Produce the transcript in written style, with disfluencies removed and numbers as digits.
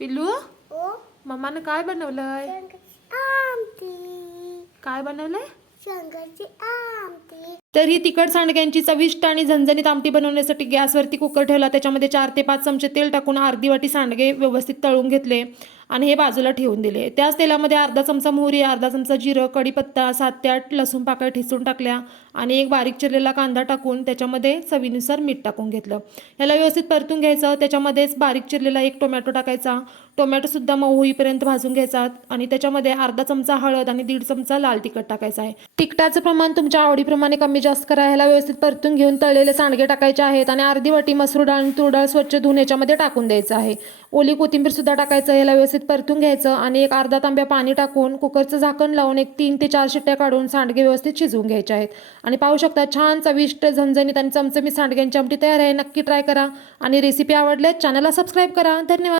पिल्लू ओ मम्मानं काय बनवलंय? शेंगाची आमटी. काय बनवलंय? शेंगाची आमटी. तर ही तिखट सांडग्यांची चविष्ट आणि झणझणीत आमटी बनवण्यासाठी गॅसवरती कुकर ठेवला. त्याच्यामध्ये 4 ते 5 चमचे तेल टाकून अर्धी वाटी सांडगे व्यवस्थित तळून घेतले आणि हे बाजूला ठेवून दिले. त्याच तेलामध्ये अर्धा चमचा मोहरी, अर्धा चमचा जिरं, कढीपत्ता, 7 ते 8 लसूण पाकळ्या ठेचून टाकल्या आणि एक बारीक चिरलेला कांदा टाकून त्याच्यामध्ये चवीनुसार मीठ टाकून घेतलं. याला व्यवस्थित परतून घ्यायचं. त्याच्यामध्येच बारीक चिरलेला एक टोमॅटो टाकायचा. टोमॅटोसुद्धा मऊ होईपर्यंत भाजून घ्यायचा आणि त्याच्यामध्ये अर्धा चमचा हळद आणि 1.5 चमचा लाल तिखट टाकायचं आहे. तिखटाचं प्रमाण तुमच्या आवडीप्रमाणे कमी जास्त करा. ह्याला व्यवस्थित परतून घेऊन तळलेले सांडगे टाकायचे आहेत आणि अर्धी वाटी मसूर डाळ आणि तूर डाळ स्वच्छ धुवून याच्यामध्ये टाकून द्यायचं आहे. ओली कोथिंबीर सुद्धा टाकायचं. ह्याला व्यवस्थित परतून घ्यायचं आणि एक अर्धा तांब्या पाणी टाकून कुकरचं झाकण लावून एक 3 ते 4 शिट्ट्या काढून सांडगे व्यवस्थित शिजवून घ्यायचे आहेत. आणि पाहू शकता छान चविष्ट झणझणीत आणि चमचमीत सांडग्यांची आमटी तयार आहे. नक्की ट्राय करा आणि रेसिपी आवडल्यास चॅनलला सबस्क्राईब करा. धन्यवाद.